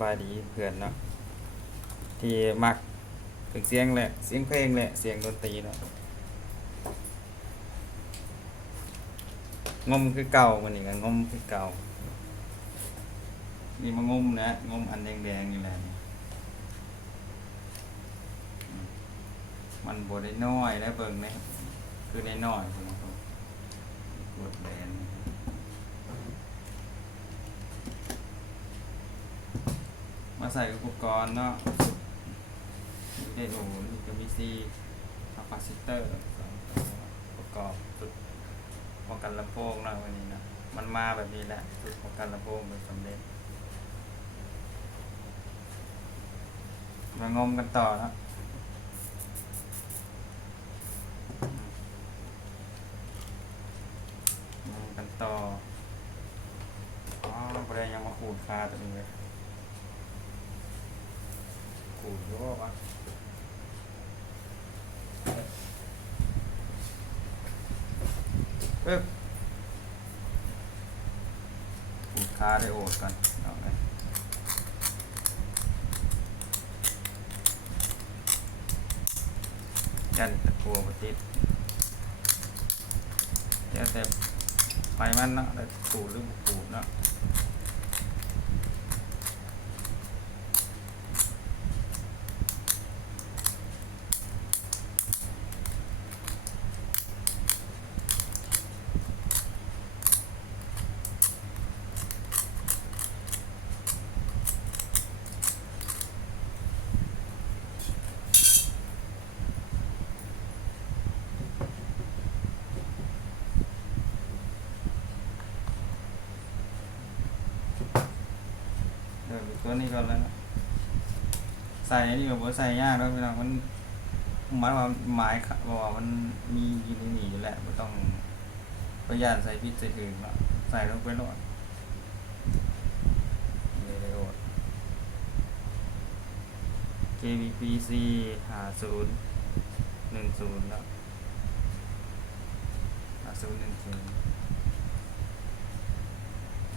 บายดีเพื่อนเนาะที่มักถึงเสียงแหละเสียงเพลงแหละเสียงดนตรีเนาะงมคือเก่ามันนี่ก็งมคือเก่านี่มางมนะงมอันแดงๆนี่แหละมันบดได้น้อยแล้วเบิ่งนะคือได้น้อยคุณผู้ชมบดแดงมาใส่อุปกรณ์เนาะเอโอนี่ก็มีซีคาปาซิเตอร์ประกอบจุดป้องกันลำโพงนะวันนี้นะมันมาแบบนี้แหละจุดป้องกันลำโพงเป็นสำเร็จมางมกันต่อนะงมกันต่ออ๋อประเด็นยังมาขูดคาตัวนี้เลยขูดเยอะวะขูดคาได้โอดกันเอาไงยันตะกัวบติดเดี๋ยวแต่ไฟมันเนาะได้ขูดหรือขูดเนาะเดี๋ยวตัวนี้ก่อนแล้วใส่อันนี้แบบว่าใส่ยากแล้วพี่น้องมันหมายว่าหมายบอกว่ามันมีอยู่ในนี้อยู่แหละไม่ต้องประหยัดใส่พริกใส่ถึงเนาะใส่ลงไปโหลดเลยโหลด KVPC 5010แล้ว5010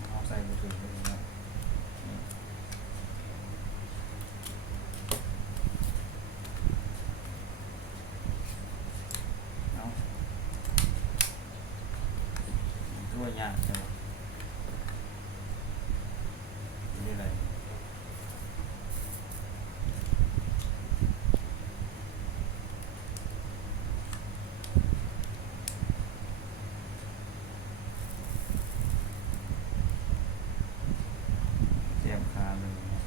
เอาใส่มือถือไปเลยนะเอาตัวยากใช่ไหมนี่อะไรเตรียมคาเลยนะ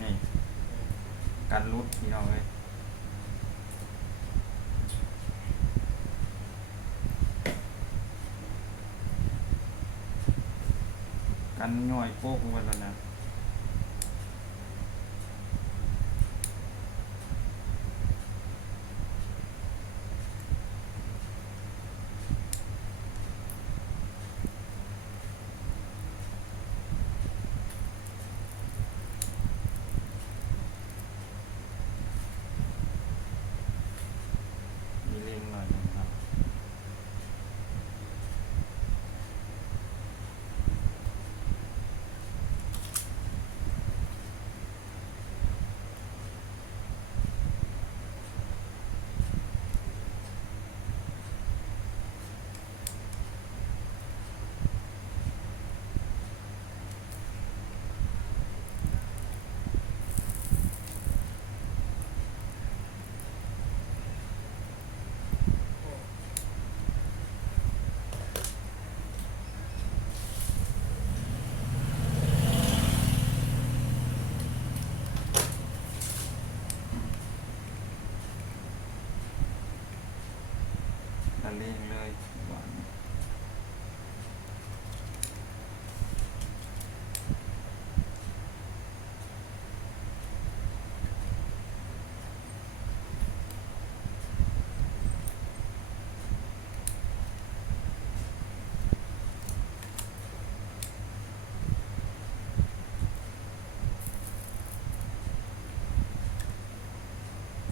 นี่การรุดพี่น้องเลยกันย่อยโป๊กลงไปแล้วนะมีเล็งหน่อยหนึงครับละเลงเลยหวาน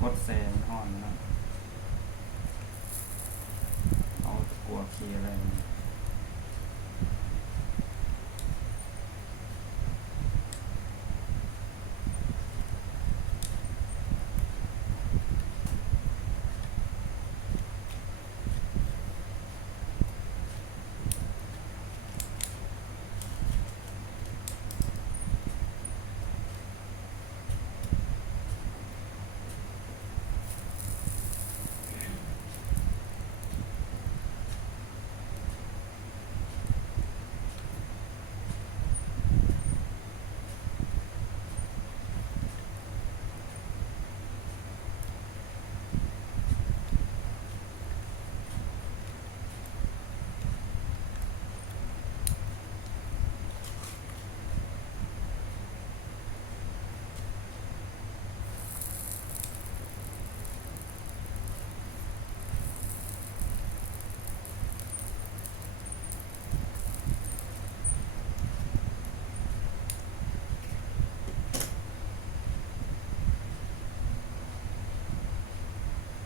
กดแซมห่อนนะ เคลียร์อะไร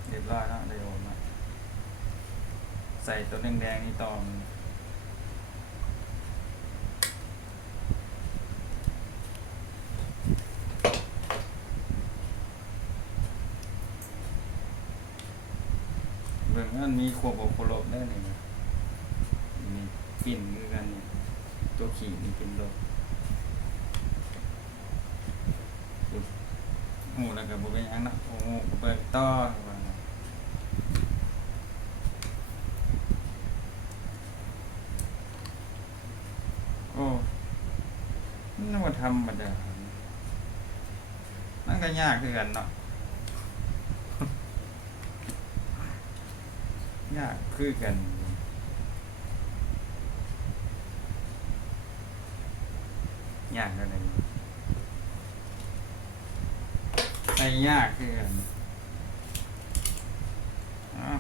เรียบร้อยแล้วได้โอนมาใส่ตัวแดงๆนี่ต่อเบิ่งมันมีควบโคลบได้เลยนะนี่ปิ่นคือกันนี่ตัวขี่นี่เป็นรถโอ้แล้วก็บ่เป็นหยังนะโอ้เปิดต่อว่านะโอ้นั่นว่าธรรมดานั่นก็ยากคือกันเนาะยากคือกันยากอะไรใส่ยากคือกันอ้าว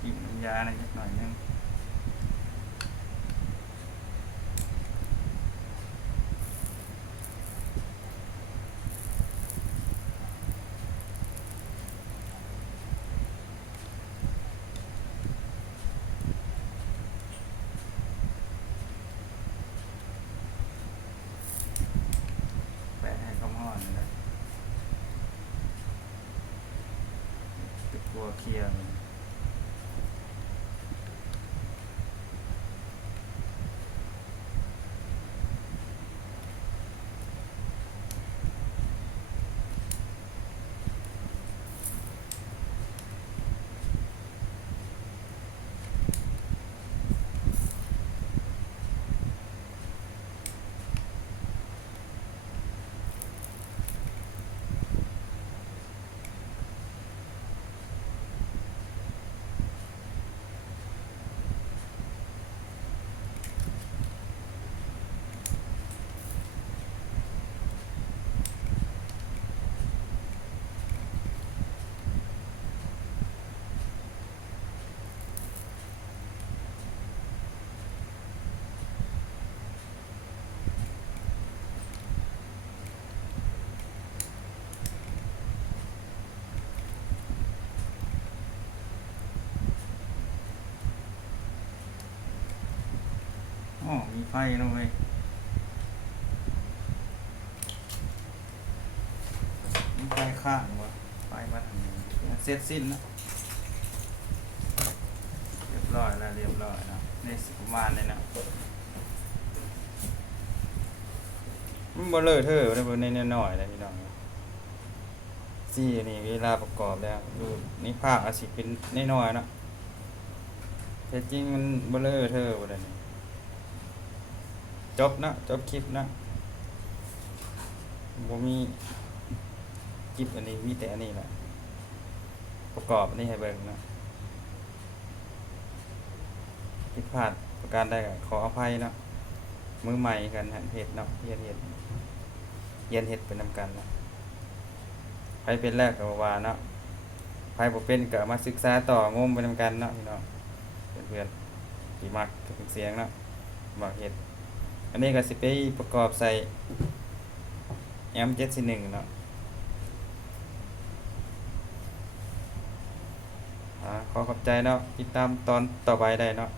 กินน้ำยาหน่อยสักหน่อยนึงแปะให้เขาห่อนเลยตะกัวเคลียร์เลยอ๋อมีไฟแล้วเว้ยมีไฟข้างวะไฟมาทางนี้เสร็จสิ้นแล้วเรียบร้อยแล้วเรียบร้อยนะนี่สิประมาณเลยนะมันบ่เลอะเทอะเลยบ่ในน้อยๆเลยพี่น้องซี่นี่เวลาประกอบแล้วดูนี่ภาพอาจสิเป็นน้อยๆเนาะแต่จริงมันบ่เลอะเทอะบ่ได้นี่จบนะจบคลิปนะบ่มีคลิปอันนี้มีแต่อันนี้แหละประกอบอันนี้ให้เบิ่งนะผิดพลาดประการใดก็ขออภัยเนาะมือใหม่กันหัดเฮ็ดเนาะเรียนเฮ็ดเป็นนำกันเนาะใครเป็นแรกก็ว่าเนาะใครบ่เป็นก็มาศึกษาต่องมไปนำกันเนาะพี่น้องเพื่อนๆที่มักเครื่องเสียงเนาะมักเฮ็ดอันนี้ก็สิไปประกอบใส่แอมป์741เนาะ ขอขอบใจเนาะติดตามตอนต่อไปได้เนาะ